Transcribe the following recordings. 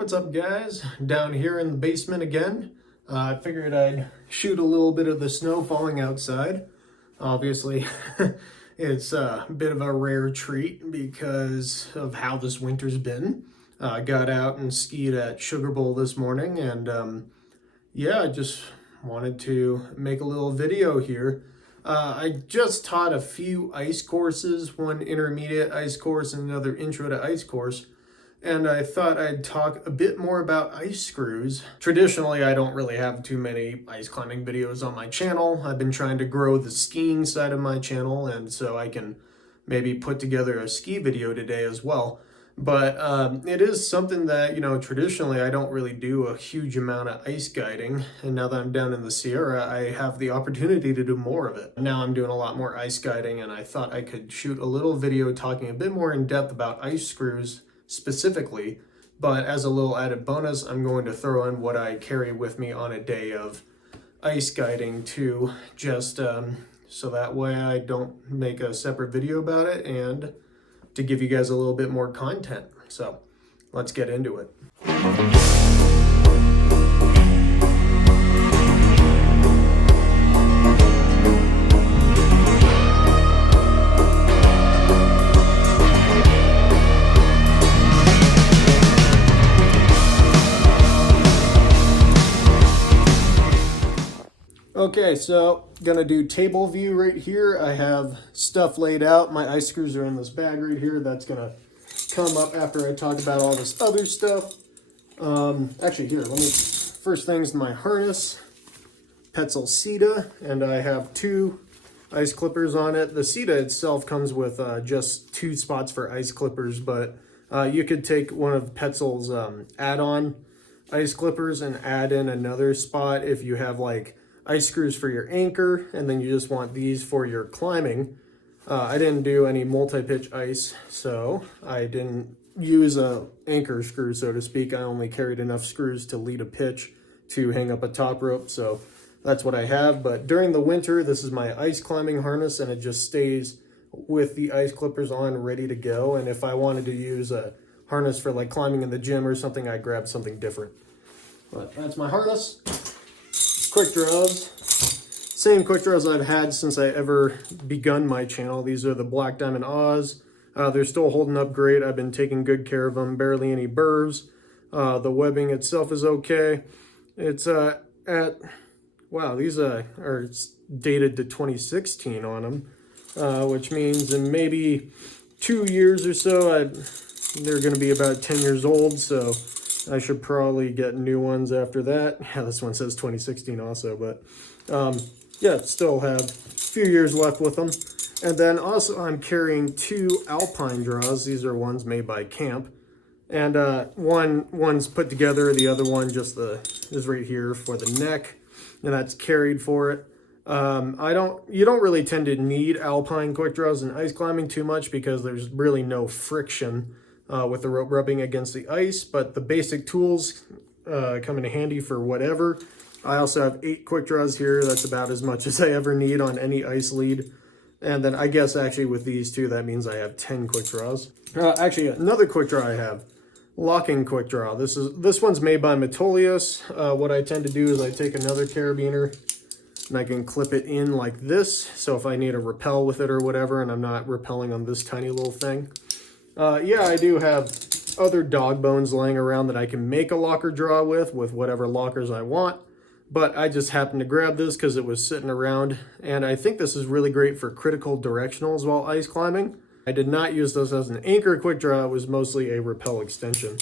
What's up, guys? Down here in the basement again. I figured I'd shoot a little bit of the snow falling outside. Obviously, it's a bit of a rare treat because of how this winter's been. I got out and skied at Sugar Bowl this morning, and yeah, I just wanted to make a little video here. I just taught a few ice courses, one intermediate ice course and another intro to ice course. And I thought I'd talk a bit more about ice screws. Traditionally, I don't really have too many ice climbing videos on my channel. I've been trying to grow the skiing side of my channel, and so I can maybe put together a ski video today as well. But it is something that, traditionally I don't really do a huge amount of ice guiding. And now that I'm down in the Sierra, I have the opportunity to do more of it. Now I'm doing a lot more ice guiding, and I thought I could shoot a little video talking a bit more in depth about ice screws specifically, but as a little added bonus, I'm going to throw in what I carry with me on a day of ice guiding too, just so that way I don't make a separate video about it and to give you guys a little bit more content. So let's get into it. Okay, so gonna do table view right here. I have stuff laid out. My ice screws are in this bag right here. That's gonna come up after I talk about all this other stuff. Actually, here, first thing's my harness, Petzl Sita, and I have two ice clippers on it. The Sita itself comes with just two spots for ice clippers, but you could take one of Petzl's add-on ice clippers and add in another spot if you have like ice screws for your anchor, and then you just want these for your climbing. I didn't do any multi-pitch ice, so I didn't use a anchor screw, so to speak. I only carried enough screws to lead a pitch to hang up a top rope, so that's what I have. But during the winter, this is my ice climbing harness, and it just stays with the ice clippers on, ready to go. And if I wanted to use a harness for like climbing in the gym or something, I grab something different. But that's my harness. Quick draws, same quick draws I've had since I ever begun my channel. These are the Black Diamond Oz. They're still holding up great. I've been taking good care of them, barely any burrs. The webbing itself is okay. It's wow, these are dated to 2016 on them, which means in maybe 2 years or so, they're going to be about 10 years old, so I should probably get new ones after that. Yeah, this one says 2016 also, but yeah, still have a few years left with them. And then also I'm carrying two Alpine draws. These are ones made by Camp. And one's put together, the other one just is right here for the neck, and that's carried for it. You don't really tend to need Alpine quick draws in ice climbing too much because there's really no friction with the rope rubbing against the ice, but the basic tools come in handy for whatever. I also have 8 quick draws here. That's about as much as I ever need on any ice lead. And then I guess actually with these two, that means I have 10 quick draws. Actually, another quick draw I have, locking quick draw. This one's made by Metolius. What I tend to do is I take another carabiner and I can clip it in like this. So if I need to rappel with it or whatever, and I'm not rappelling on this tiny little thing. Yeah, I do have other dog bones laying around that I can make a locker draw with whatever lockers I want. But I just happened to grab this because it was sitting around. And I think this is really great for critical directionals while ice climbing. I did not use this as an anchor quick draw. It was mostly a rappel extension.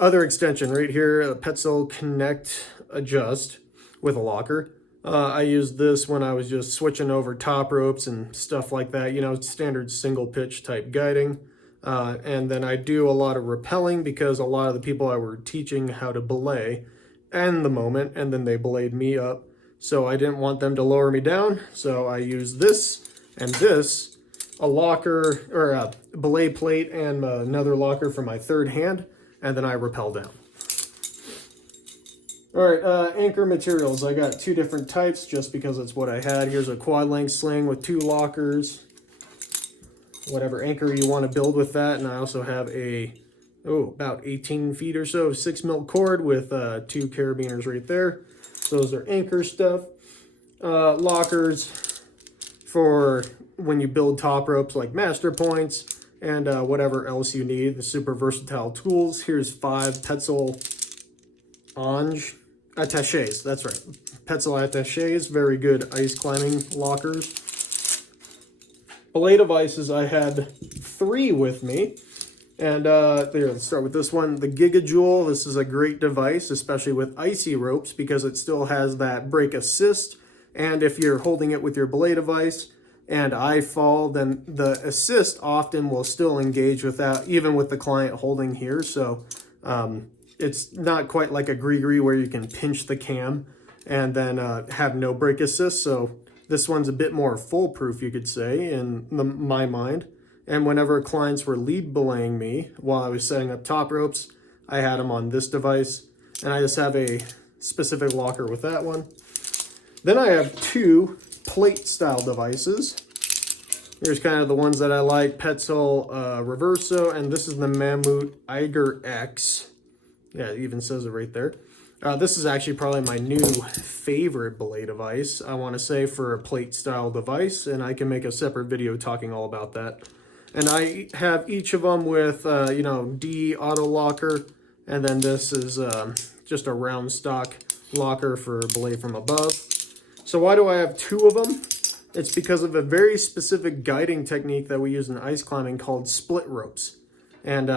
Other extension right here, a Petzl Connect Adjust with a locker. I used this when I was just switching over top ropes and stuff like that. Standard single pitch type guiding. And then I do a lot of rappelling because a lot of the people I were teaching how to belay end the moment, and then they belayed me up. So I didn't want them to lower me down. So I used this and this, a locker or a belay plate and another locker for my third hand, and then I rappel down. All right, anchor materials. I got 2 different types just because it's what I had. Here's a quad length sling with 2 lockers. Whatever anchor you want to build with that. And I also have a about 18 feet or so of 6 mil cord with 2 carabiners right there. Those are anchor stuff. Lockers for when you build top ropes like master points and whatever else you need. The super versatile tools. Here's 5 Petzl attaches. That's right. Petzl attaches. Very good ice climbing lockers. Belay devices, I had 3 with me. And there, let's start with this one, the Gigajoule. This is a great device, especially with icy ropes, because it still has that brake assist. And if you're holding it with your belay device and I fall, then the assist often will still engage without, even with the client holding here. So it's not quite like a gree-gree where you can pinch the cam and then have no brake assist. So this one's a bit more foolproof, you could say, in my mind. And whenever clients were lead belaying me while I was setting up top ropes, I had them on this device. And I just have a specific locker with that one. Then I have 2 plate style devices. Here's kind of the ones that I like, Petzl Reverso, and this is the Mammut Eiger X. Yeah, it even says it right there. This is actually probably my new favorite belay device, I want to say, for a plate style device, and I can make a separate video talking all about that. And I have each of them with, D auto locker, and then this is just a round stock locker for belay from above. So why do I have 2 of them? It's because of a very specific guiding technique that we use in ice climbing called split ropes. And,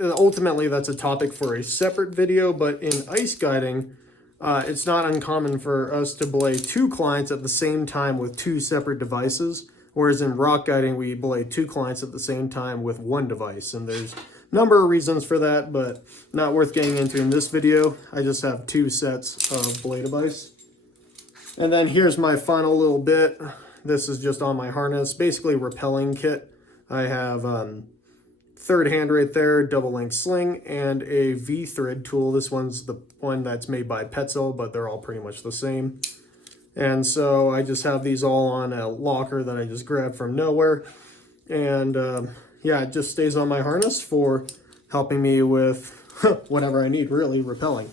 ultimately that's a topic for a separate video, but in ice guiding, it's not uncommon for us to belay 2 clients at the same time with 2 separate devices. Whereas in rock guiding, we belay 2 clients at the same time with 1 device. And there's a number of reasons for that, but not worth getting into in this video. I just have 2 sets of belay device. And then here's my final little bit. This is just on my harness, basically rappelling kit. I have 3rd hand right there, double length sling, and a V-thread tool. This one's the one that's made by Petzl, but they're all pretty much the same. And so I just have these all on a locker that I just grabbed from nowhere. And yeah, it just stays on my harness for helping me with whatever I need, really, rappelling.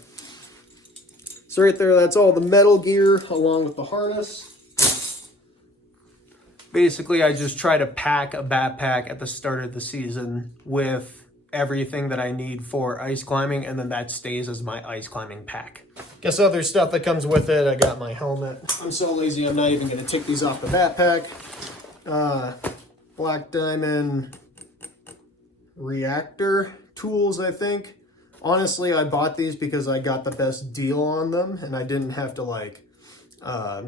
So right there, that's all the metal gear along with the harness. Basically, I just try to pack a backpack at the start of the season with everything that I need for ice climbing, and then that stays as my ice climbing pack. Guess other stuff that comes with it, I got my helmet. I'm so lazy, I'm not even going to take these off the backpack. Black Diamond reactor tools, I think. Honestly, I bought these because I got the best deal on them, and I didn't have to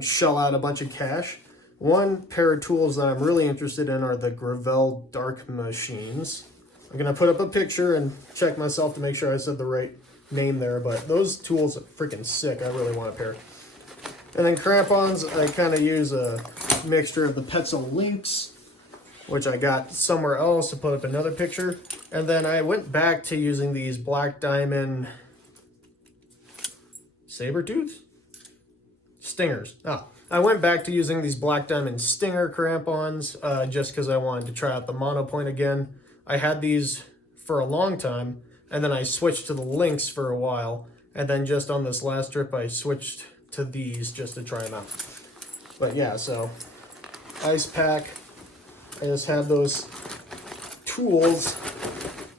shell out a bunch of cash. One pair of tools that I'm really interested in are the Gravel Dark Machines. I'm going to put up a picture and check myself to make sure I said the right name there, but those tools are freaking sick. I really want a pair. And then crampons, I kind of use a mixture of the Petzl Lynx, which I got somewhere else to put up another picture. And then I went back to using these Black Diamond Sabertooth? Stingers. I went back to using these Black Diamond Stinger crampons just because I wanted to try out the monopoint again. I had these for a long time, and then I switched to the Lynx for a while, and then just on this last trip I switched to these just to try them out. But yeah, so ice pack, I just have those tools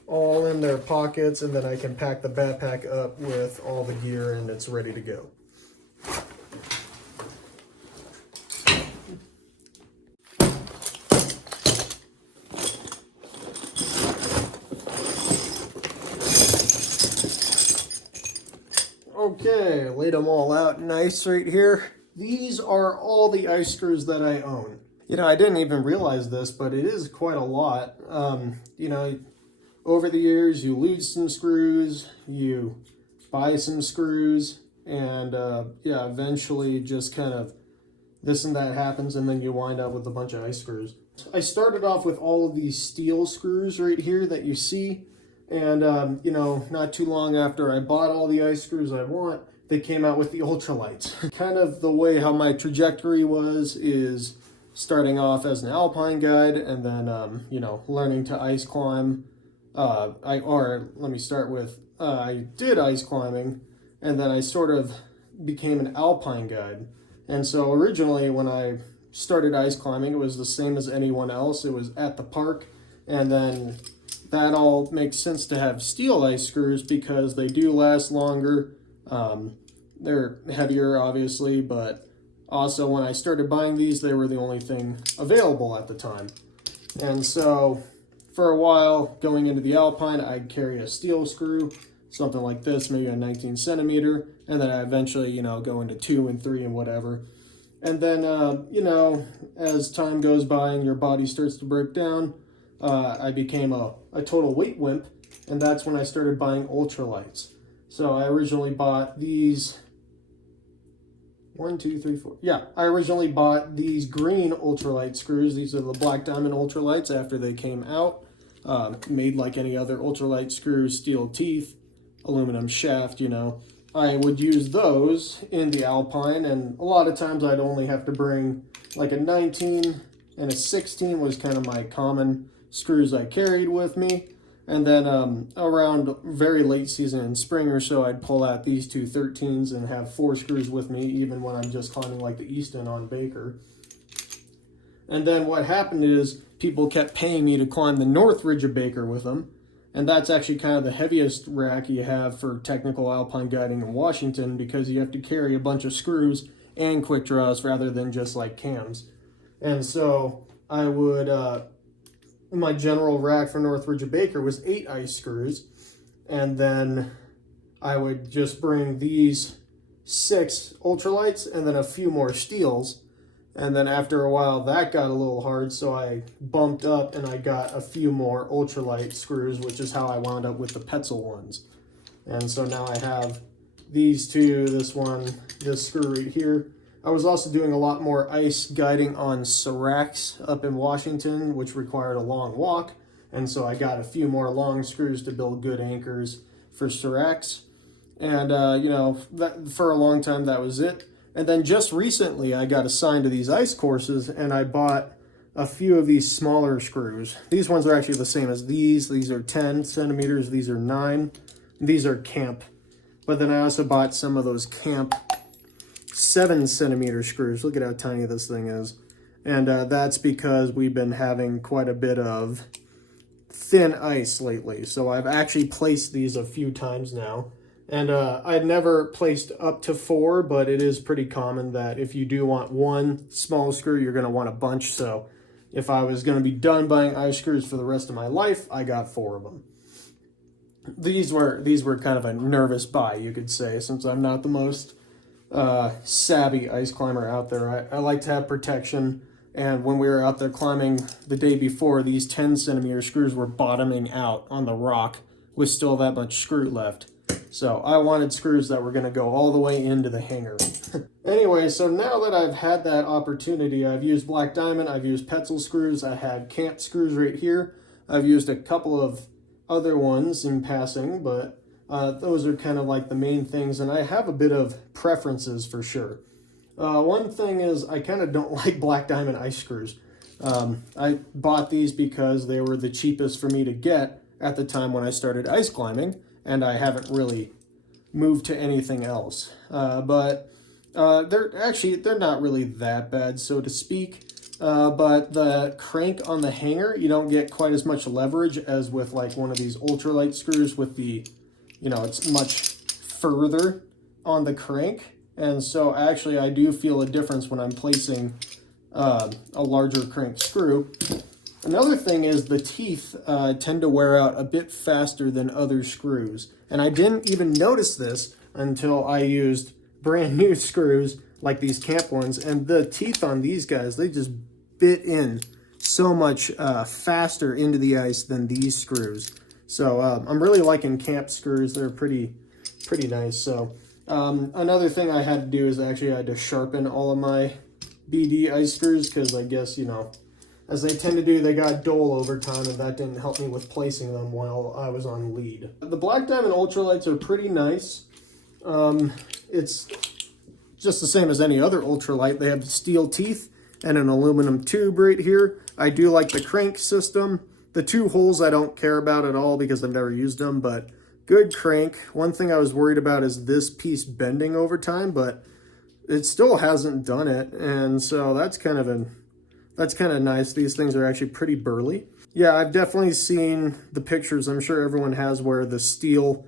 all in their pockets, and then I can pack the backpack up with all the gear and it's ready to go. Okay, laid them all out nice right here. These are all the ice screws that I own. I didn't even realize this, but it is quite a lot. Over the years, you lose some screws, you buy some screws, and eventually just kind of this and that happens, and then you wind up with a bunch of ice screws. I started off with all of these steel screws right here that you see. And, not too long after I bought all the ice screws I want, they came out with the ultralights. Kind of the way how my trajectory was is starting off as an alpine guide and then, learning to ice climb let me start with, I did ice climbing, and then I sort of became an alpine guide. And so originally when I started ice climbing, it was the same as anyone else. It was at the park, and then that all makes sense to have steel ice screws because they do last longer. They're heavier, obviously, but also when I started buying these, they were the only thing available at the time. And so for a while, going into the Alpine, I'd carry a steel screw, something like this, maybe a 19 centimeter, and then I eventually, go into 2 and 3 and whatever. And then, as time goes by and your body starts to break down, I became a total weight wimp, and that's when I started buying ultralights. So I originally bought these, 1, 2, 3, 4. Yeah, I originally bought these green ultralight screws. These are the Black Diamond ultralights after they came out. Made like any other ultralight screws, steel teeth, aluminum shaft, I would use those in the Alpine, and a lot of times I'd only have to bring like a 19 and a 16 was kind of my common screws I carried with me. And then around very late season in spring or so, I'd pull out these two 13s and have 4 screws with me, even when I'm just climbing like the Easton on Baker. And then what happened is people kept paying me to climb the North Ridge of Baker with them. And that's actually kind of the heaviest rack you have for technical alpine guiding in Washington, because you have to carry a bunch of screws and quick draws rather than just like cams. And so I would, my general rack for North Ridge of Baker was 8 ice screws. And then I would just bring these 6 ultralights and then a few more steels. And then after a while, that got a little hard, so I bumped up and I got a few more ultralight screws, which is how I wound up with the Petzl ones. And so now I have these two, this one, this screw right here. I was also doing a lot more ice guiding on seracs up in Washington, which required a long walk. And so I got a few more long screws to build good anchors for seracs. And, that, for a long time, that was it. And then just recently, I got assigned to these ice courses, and I bought a few of these smaller screws. These ones are actually the same as these. These are 10 centimeters. These are 9. These are camp. But then I also bought some of those camp 7 centimeter screws. Look at how tiny this thing is. And that's because we've been having quite a bit of thin ice lately. So I've actually placed these a few times now. And I'd never placed up to 4, but it is pretty common that if you do want one small screw, you're going to want a bunch. So if I was going to be done buying ice screws for the rest of my life, I got 4 of them. These were kind of a nervous buy, you could say, since I'm not the most savvy ice climber out there. I like to have protection. And when we were out there climbing the day before, these 10 centimeter screws were bottoming out on the rock with still that much screw left. So I wanted screws that were going to go all the way into the hanger. Anyway, so now that I've had that opportunity, I've used Black Diamond, I've used Petzl screws, I have camp screws right here. I've used a couple of other ones in passing, but those are kind of like the main things, and I have a bit of preferences for sure. One thing is I kind of don't like Black Diamond ice screws. I bought these because they were the cheapest for me to get at the time when I started ice climbing, and I haven't really moved to anything else. But they're not really that bad, so to speak. But the crank on the hanger, you don't get quite as much leverage as with like one of these ultralight screws with the, it's much further on the crank. And so actually I do feel a difference when I'm placing a larger crank screw. Another thing is the teeth tend to wear out a bit faster than other screws. And I didn't even notice this until I used brand new screws like these camp ones. And the teeth on these guys, they just bit in so much faster into the ice than these screws. So I'm really liking camp screws. They're pretty nice. So another thing I had to do is actually I had to sharpen all of my BD ice screws because I guess, as they tend to do, they got dull over time, and that didn't help me with placing them while I was on lead. The Black Diamond ultralights are pretty nice. It's just the same as any other ultralight. They have steel teeth and an aluminum tube right here. I do like the crank system. The two holes I don't care about at all because I've never used them, but good crank. One thing I was worried about is this piece bending over time, but it still hasn't done it, and so that's kind of nice. These things are actually pretty burly. Yeah, I've definitely seen the pictures, I'm sure everyone has, where the steel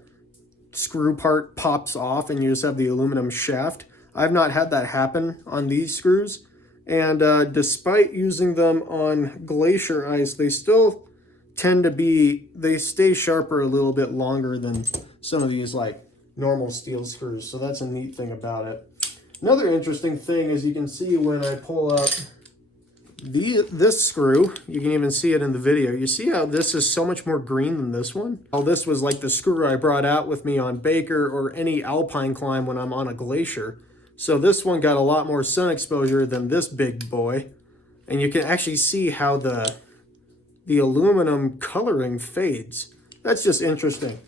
screw part pops off and you just have the aluminum shaft. I've not had that happen on these screws, and despite using them on glacier ice, they still tend to be, they stay sharper a little bit longer than some of these like normal steel screws, so that's a neat thing about it. Another interesting thing is you can see when I pull up this screw, you can even see it in the video. You see how this is so much more green than this one? Well, this was like the screw I brought out with me on Baker or any alpine climb when I'm on a glacier. So this one got a lot more sun exposure than this big boy. And you can actually see how the aluminum coloring fades. That's just interesting.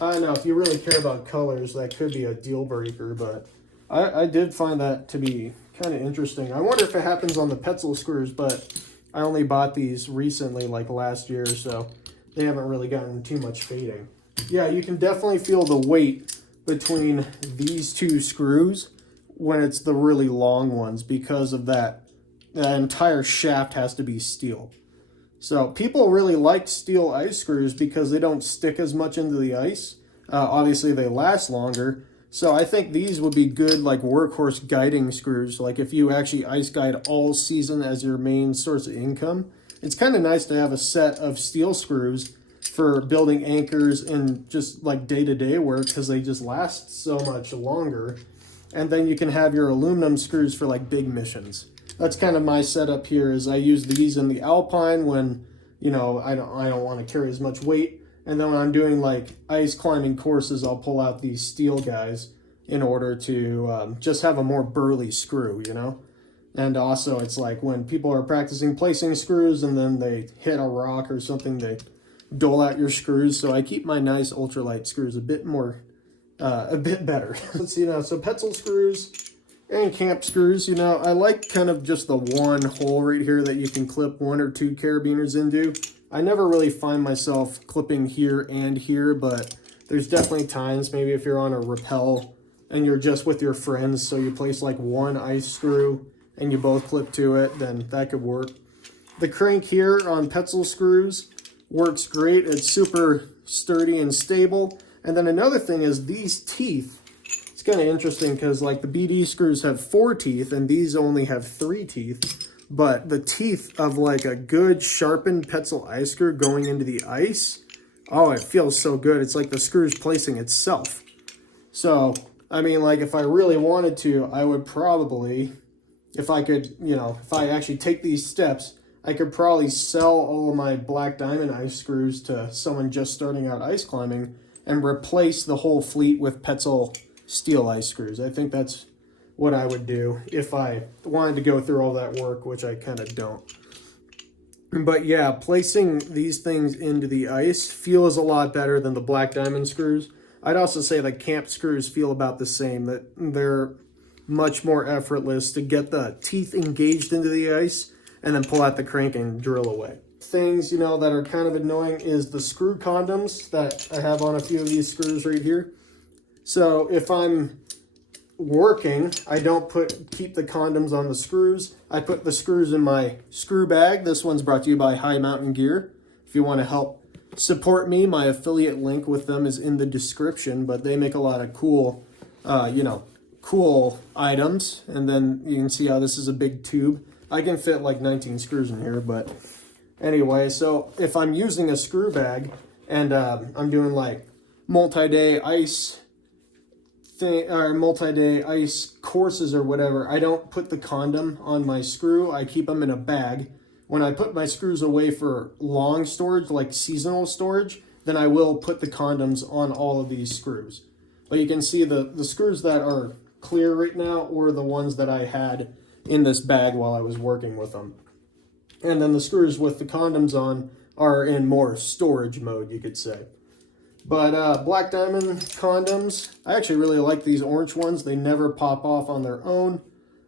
I don't know, if you really care about colors, that could be a deal breaker, but I did find that to be kind of interesting. I wonder if it happens on the Petzl screws, but I only bought these recently, like last year, so they haven't really gotten too much fading. Yeah, you can definitely feel the weight between these two screws when it's the really long ones because of that. That entire shaft has to be steel. So people really like steel ice screws because they don't stick as much into the ice. Obviously, they last longer. So I think these would be good like workhorse guiding screws. Like if you actually ice guide all season as your main source of income, it's kind of nice to have a set of steel screws for building anchors and just like day-to-day work because they just last so much longer. And then you can have your aluminum screws for like big missions. That's kind of my setup here is I use these in the Alpine when, you know, I don't want to carry as much weight. And then when I'm doing like ice climbing courses, I'll pull out these steel guys in order to just have a more burly screw, you know? And also it's like when people are practicing placing screws and then they hit a rock or something, they dole out your screws. So I keep my nice ultralight screws a bit better. Let's see now, so Petzl screws and camp screws, you know, I like kind of just the one hole right here that you can clip 1 or 2 carabiners into. I never really find myself clipping here and here, but there's definitely times, maybe if you're on a rappel and you're just with your friends, so you place like 1 ice screw and you both clip to it, then that could work. The crank here on Petzl screws works great. It's super sturdy and stable. And then another thing is these teeth. It's kind of interesting because like the BD screws have 4 teeth and these only have 3 teeth. But the teeth of like a good sharpened Petzl ice screw going into the ice, oh, it feels so good. It's like the screw's placing itself. So, I mean, like if I really wanted to, I would probably, if I could, you know, if I actually take these steps, I could probably sell all of my black diamond ice screws to someone just starting out ice climbing and replace the whole fleet with Petzl steel ice screws. I think that's what I would do if I wanted to go through all that work, which I kind of don't. But yeah, placing these things into the ice feels a lot better than the black diamond screws. I'd also say the camp screws feel about the same, that they're much more effortless to get the teeth engaged into the ice and then pull out the crank and drill away. Things, you know, that are kind of annoying is the screw condoms that I have on a few of these screws right here. So if I'm working, I don't keep the condoms on the screws. I put the screws in my screw bag. This one's brought to you by High Mountain Gear. If you want to help support me, my affiliate link with them is in the description, but they make a lot of cool, cool items. And then you can see how this is a big tube. I can fit like 19 screws in here, but anyway, so if I'm using a screw bag and I'm doing like multi-day ice courses or whatever, I don't put the condom on my screw. I keep them in a bag. When I put my screws away for long storage, like seasonal storage, then I will put the condoms on all of these screws. But you can see the screws that are clear right now or the ones that I had in this bag while I was working with them. And then the screws with the condoms on are in more storage mode, you could say. But black diamond condoms, I actually really like these orange ones. They never pop off on their own.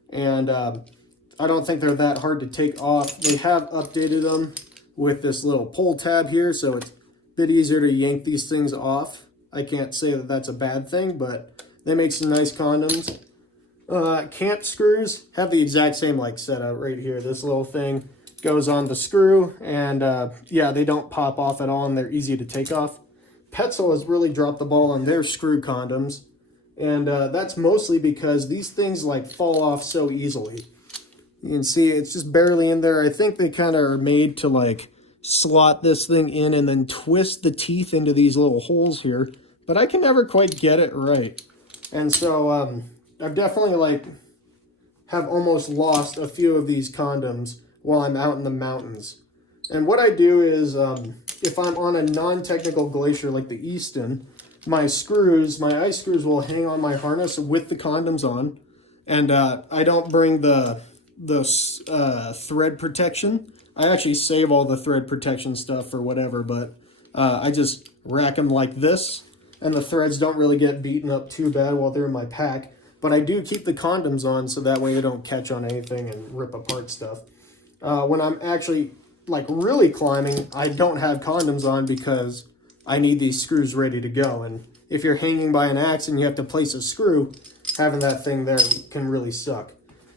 And I don't think they're that hard to take off. They have updated them. with this little pull tab here, so it's a bit easier to yank these things off. I can't say that that's a bad thing, but they make some nice condoms. Camp screws have the exact same like setup right here. This little thing goes on the screw, and yeah, they don't pop off at all, and they're easy to take off. Petzl has really dropped the ball on their screw condoms, and that's mostly because these things like fall off so easily. You can see it's just barely in there. I think they kind of are made to like slot this thing in and then twist the teeth into these little holes here, but I can never quite get it right. And so I've definitely like have almost lost a few of these condoms while I'm out in the mountains. And what I do is if I'm on a non-technical glacier like the Easton, my ice screws will hang on my harness with the condoms on, and I don't bring the thread protection. I actually save all the thread protection stuff for whatever, but I just rack them like this, and the threads don't really get beaten up too bad while they're in my pack. But I do keep the condoms on so that way they don't catch on anything and rip apart stuff. When I'm actually like really climbing, I don't have condoms on because I need these screws ready to go. And if you're hanging by an axe and you have to place a screw, having that thing there can really suck.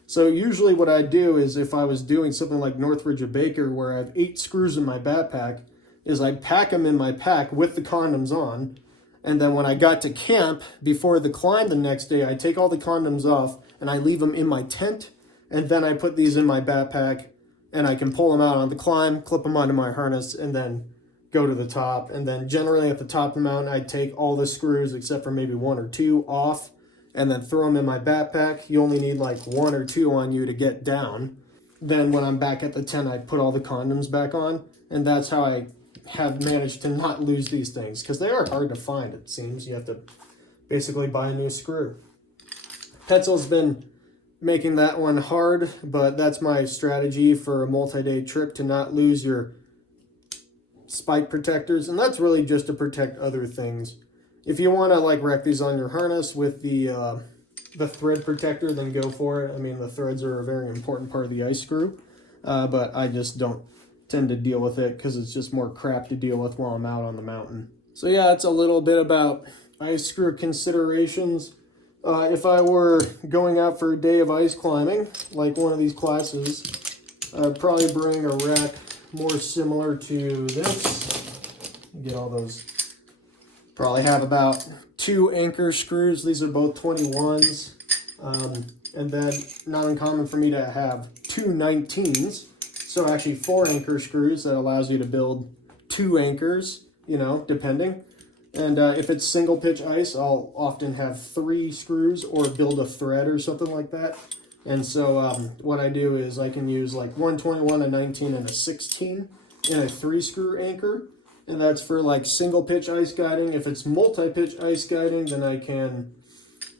So usually what I do is if I was doing something like Northridge of Baker where I have 8 screws in my backpack, is I pack them in my pack with the condoms on. And then when I got to camp, before the climb the next day, I take all the condoms off and I leave them in my tent. And then I put these in my backpack and I can pull them out on the climb, clip them onto my harness, and then go to the top. And then generally at the top of the mountain, I take all the screws except for maybe 1 or 2 off and then throw them in my backpack. You only need like 1 or 2 on you to get down. Then when I'm back at the tent, I put all the condoms back on. And that's how I have managed to not lose these things, because they are hard to find, it seems. You have to basically buy a new screw. Petzl's been making that one hard, but that's my strategy for a multi-day trip, to not lose your spike protectors, and that's really just to protect other things. If you want to like wreck these on your harness with the thread protector, then go for it. I mean, the threads are a very important part of the ice screw, but I just don't tend to deal with it because it's just more crap to deal with while I'm out on the mountain. So yeah, it's a little bit about ice screw considerations. If I were going out for a day of ice climbing, like one of these classes, I'd probably bring a rack more similar to this. Get all those. Probably have about 2 anchor screws. These are both 21s. And then not uncommon for me to have 2 19s. So actually 4 anchor screws. That allows you to build 2 anchors, you know, depending. And if it's single pitch ice, I'll often have 3 screws or build a thread or something like that. And so what I do is I can use like 121, a 19, and a 16 in a 3-screw anchor. And that's for like single pitch ice guiding. If it's multi-pitch ice guiding, then I can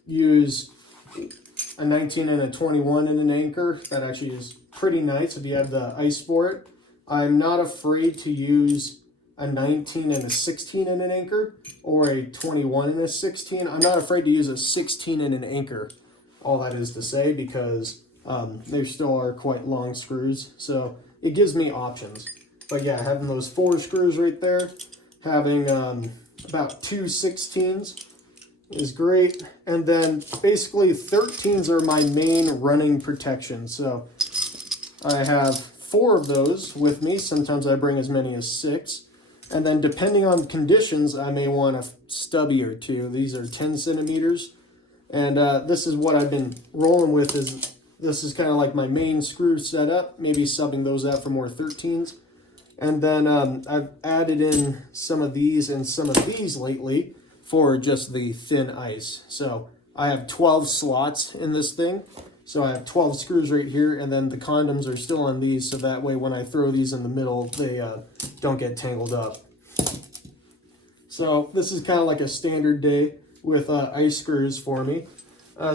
use a 19 and a 21 in an anchor. That actually is pretty nice if you have the ice for it. I'm not afraid to use a 19 and a 16 in an anchor, or a 21 and a 16. I'm not afraid to use a 16 in an anchor, all that is to say, because they still are quite long screws. So it gives me options. But yeah, having those 4 screws right there, having about 2 16s is great. And then basically 13s are my main running protection. So I have 4 of those with me. Sometimes I bring as many as 6. And then depending on conditions, I may want a stubby or 2. These are 10 centimeters. And this is what I've been rolling with. This is kind of like my main screw setup, maybe subbing those out for more 13s. And then I've added in some of these and some of these lately for just the thin ice. So I have 12 slots in this thing. So I have 12 screws right here, and then the condoms are still on these, so that way when I throw these in the middle, they don't get tangled up. So this is kind of like a standard day with ice screws for me.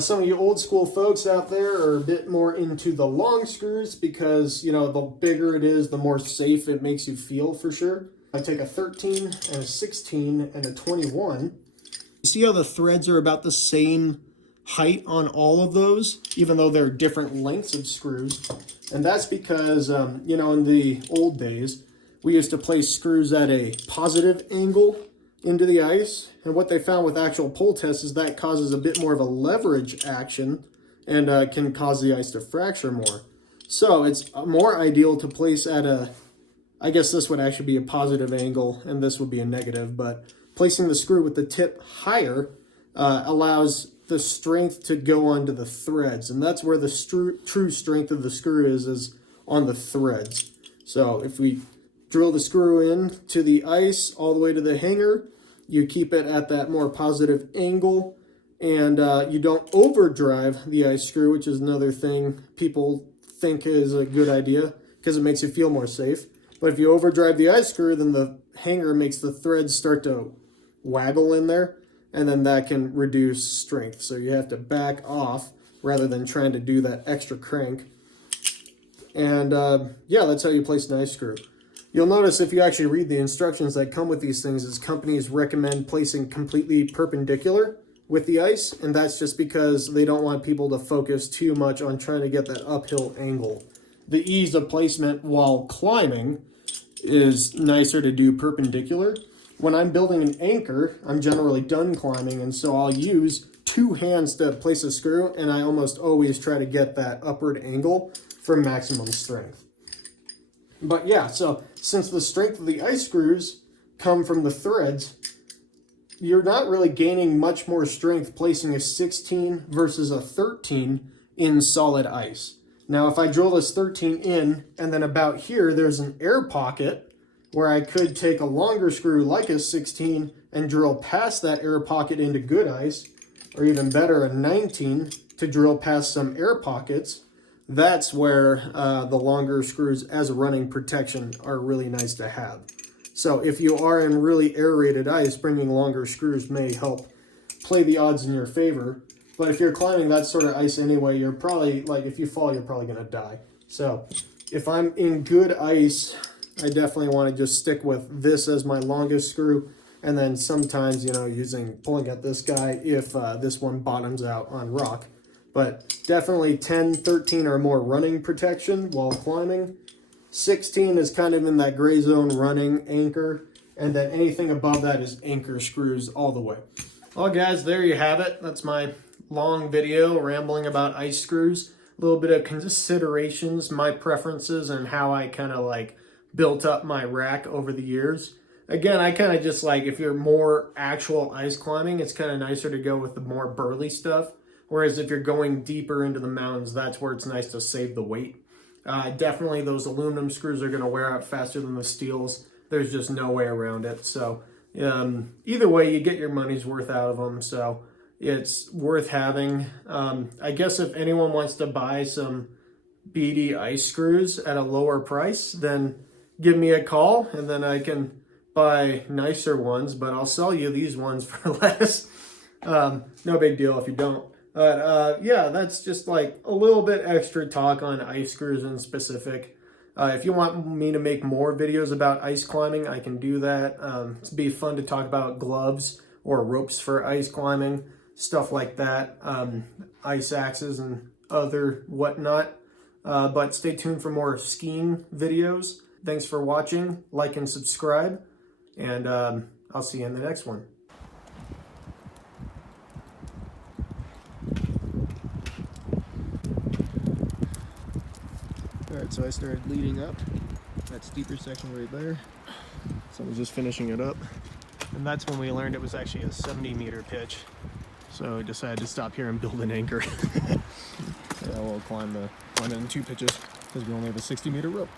Some of you old school folks out there are a bit more into the long screws because, you know, the bigger it is, the more safe it makes you feel for sure. I take a 13 and a 16 and a 21. You see how the threads are about the same height on all of those, even though they're different lengths of screws. And that's because, you know, in the old days, we used to place screws at a positive angle into the ice. And what they found with actual pull tests is that causes a bit more of a leverage action and can cause the ice to fracture more. So it's more ideal to place at a, I guess this would actually be a positive angle and this would be a negative, but placing the screw with the tip higher allows the strength to go onto the threads. And that's where the true strength of the screw is on the threads. So if we drill the screw in to the ice all the way to the hanger, you keep it at that more positive angle, and you don't overdrive the ice screw, which is another thing people think is a good idea because it makes you feel more safe. But if you overdrive the ice screw, then the hanger makes the threads start to waggle in there, and then that can reduce strength. So you have to back off rather than trying to do that extra crank. And yeah, that's how you place an ice screw. You'll notice if you actually read the instructions that come with these things is companies recommend placing completely perpendicular with the ice, and that's just because they don't want people to focus too much on trying to get that uphill angle. The ease of placement while climbing is nicer to do perpendicular. When I'm building an anchor, I'm generally done climbing, and so I'll use two hands to place a screw, and I almost always try to get that upward angle for maximum strength. But yeah, so since the strength of the ice screws come from the threads, you're not really gaining much more strength placing a 16 versus a 13 in solid ice. Now, if I drill this 13 in, and then about here, there's an air pocket where I could take a longer screw like a 16 and drill past that air pocket into good ice, or even better, a 19 to drill past some air pockets. That's where the longer screws as a running protection are really nice to have. So if you are in really aerated ice, bringing longer screws may help play the odds in your favor. But if you're climbing that sort of ice anyway, you're probably, like, if you fall, you're probably going to die. So if I'm in good ice, I definitely want to just stick with this as my longest screw. And then sometimes, you know, pulling at this guy if this one bottoms out on rock. But definitely 10, 13 or more running protection while climbing. 16 is kind of in that gray zone running anchor. And then anything above that is anchor screws all the way. Well, guys, there you have it. That's my long video rambling about ice screws. A little bit of considerations, my preferences, and how I kind of like built up my rack over the years. Again, I kind of just like, if you're more actual ice climbing, it's kind of nicer to go with the more burly stuff. Whereas if you're going deeper into the mountains, that's where it's nice to save the weight. Definitely those aluminum screws are going to wear out faster than the steels. There's just no way around it. So either way, you get your money's worth out of them. So it's worth having. I guess if anyone wants to buy some beady ice screws at a lower price, then give me a call and then I can buy nicer ones, but I'll sell you these ones for less. No big deal if you don't. But yeah, that's just like a little bit extra talk on ice screws in specific. If you want me to make more videos about ice climbing, I can do that. It'd be fun to talk about gloves or ropes for ice climbing, stuff like that, ice axes and other whatnot. But stay tuned for more skiing videos. Thanks for watching, like and subscribe, and I'll see you in the next one. Alright, so I started leading up that steeper section right there. So I was just finishing it up. And that's when we learned it was actually a 70-meter pitch. So I decided to stop here and build an anchor. Yeah, we'll climb it in 2 pitches because we only have a 60-meter rope.